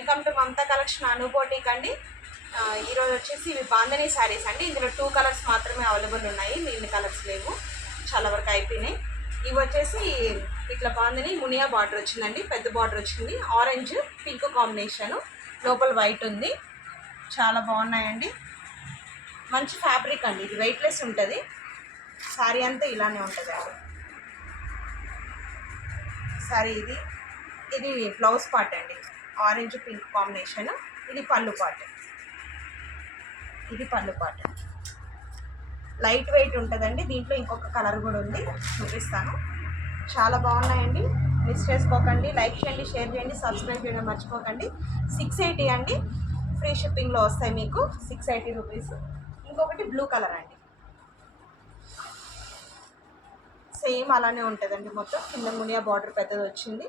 Welcome to Mamata collection అనుబోటిక్ అండి. ఈరోజు వచ్చేసి ఇవి బాంధనీ శారీస్ అండి. ఇందులో 2 కలర్స్ మాత్రమే అవైలబుల్ ఉన్నాయి, మిగిలిన కలర్స్ లేవు, చాలా వరకు అయిపోయినాయి. ఇవి వచ్చేసి ఇట్లా బాంధనీ మునియా బార్డర్ వచ్చిందండి, పెద్ద బార్డర్ వచ్చింది, ఆరెంజ్ పింక్ కాంబినేషను, లోపల వైట్ ఉంది. చాలా బాగున్నాయండి, మంచి ఫ్యాబ్రిక్ అండి. ఇది వెయిట్లెస్ ఉంటుంది, శారీ అంతా ఇలానే ఉంటుంది అండి. శారీ ఇది బ్లౌజ్ పార్ట్ అండి, ఆరెంజ్ పింక్ కాంబినేషన్. ఇది పళ్ళు పార్ట్, ఇది పళ్ళు పార్ట్. లైట్ వెయిట్ ఉంటుందండి. దీంట్లో ఇంకొక కలర్ కూడా ఉంది, చూపిస్తాను. చాలా బాగున్నాయండి, మిస్ చేసుకోకండి. లైక్ చేయండి, షేర్ చేయండి, సబ్స్క్రైబ్ చేయడం మర్చిపోకండి. 680 అండి, ఫ్రీ షిప్పింగ్లో వస్తాయి మీకు, 680 రూపీస్. ఇంకొకటి బ్లూ కలర్ అండి, సేమ్ అలానే ఉంటుందండి. మొత్తం కింద మునియా బార్డర్ పెద్దది వచ్చింది.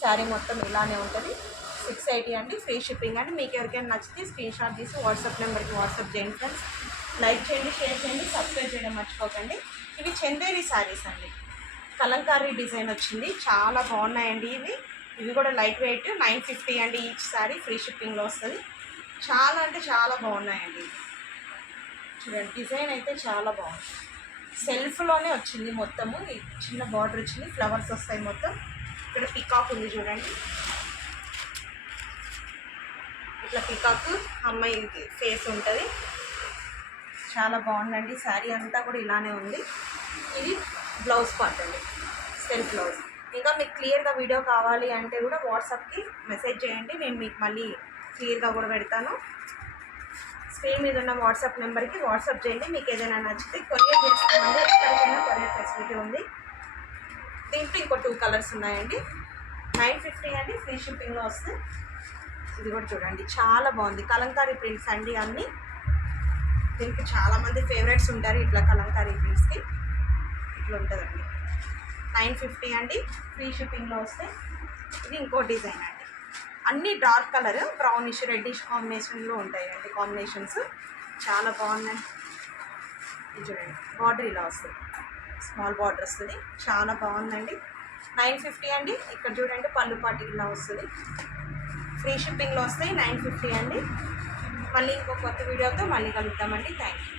శారీ మొత్తం ఇలానే ఉంటుంది. 680 అండి, ఫ్రీ షిప్పింగ్ అండి. మీకు ఎవరికైనా నచ్చితే స్క్రీన్ షాట్ తీసి వాట్సాప్ నెంబర్కి వాట్సాప్ చేయండి ఫ్రెండ్స్. లైక్ చేయండి, షేర్ చేయండి, సబ్స్క్రైబ్ చేయడం మర్చిపోకండి. ఇవి చందేరి శారీస్ అండి, కలంకారీ డిజైన్ వచ్చింది, చాలా బాగున్నాయండి. ఇవి కూడా లైట్ వెయిట్, 950 అండి ఈచ్ శారీ, ఫ్రీ షిప్పింగ్లో వస్తుంది. చాలా అంటే చాలా బాగున్నాయండి. చూడండి, డిజైన్ అయితే చాలా బాగుంది. సెల్ఫ్లోనే వచ్చింది మొత్తము, చిన్న బార్డర్ వచ్చింది, ఫ్లవర్స్ వస్తాయి మొత్తం. ఇక్కడ పికాక్ ఉంది చూడండి, ఇట్లా పికాక్ అమ్మాయి ఫేస్ ఉంటుంది. చాలా బాగుందండి, శారీ అంతా కూడా ఇలానే ఉంది. ఇది బ్లౌజ్ పార్ట్ అండి, సెల్ఫ్ బ్లౌజ్. ఇంకా మీకు క్లియర్గా వీడియో కావాలి అంటే కూడా వాట్సాప్కి మెసేజ్ చేయండి, నేను మీకు మళ్ళీ క్లియర్గా కూడా పెడతాను. స్క్రీన్ మీద ఉన్న వాట్సాప్ నెంబర్కి వాట్సాప్ చేయండి. మీకు ఏదైనా నచ్చితే కొరియర్ చేస్తామండి, ఎక్కడికైనా కొరియర్ ఫెసిలిటీ ఉంది. దీంట్లో ఇంకో 2 కలర్స్ ఉన్నాయండి. 950 అండి, ఫ్రీ షిప్పింగ్లో వస్తే. ఇది కూడా చూడండి, చాలా బాగుంది. కలంకారీ ప్రింట్స్ అండి అన్నీ. దీనికి చాలామంది ఫేవరెట్స్ ఉంటారు, ఇట్లా కలంకారీ ప్రింట్స్కి ఇట్లా ఉంటుందండి. 950 అండి, ఫ్రీ షిప్పింగ్లో వస్తే. ఇది ఇంకో డిజైన్ అండి, అన్నీ డార్క్ కలర్, బ్రౌనిష్ రెడ్డిష్ కాంబినేషన్లో ఉంటాయండి కాంబినేషన్స్. చాలా బాగున్నాయి. ఇది చూడండి, బార్డర్ ఇలా వస్తుంది, స్మాల్ బార్డర్ వస్తుంది, చాలా బాగుందండి. 950 అండి. ఇక్కడ చూడండి, పళ్ళు పాటి ఇలా వస్తుంది, ఫ్రీ షిప్పింగ్లో వస్తాయి. 950 అండి. మళ్ళీ ఇంకో కొత్త వీడియోతో మళ్ళీ కలుద్దామండి. Thank you.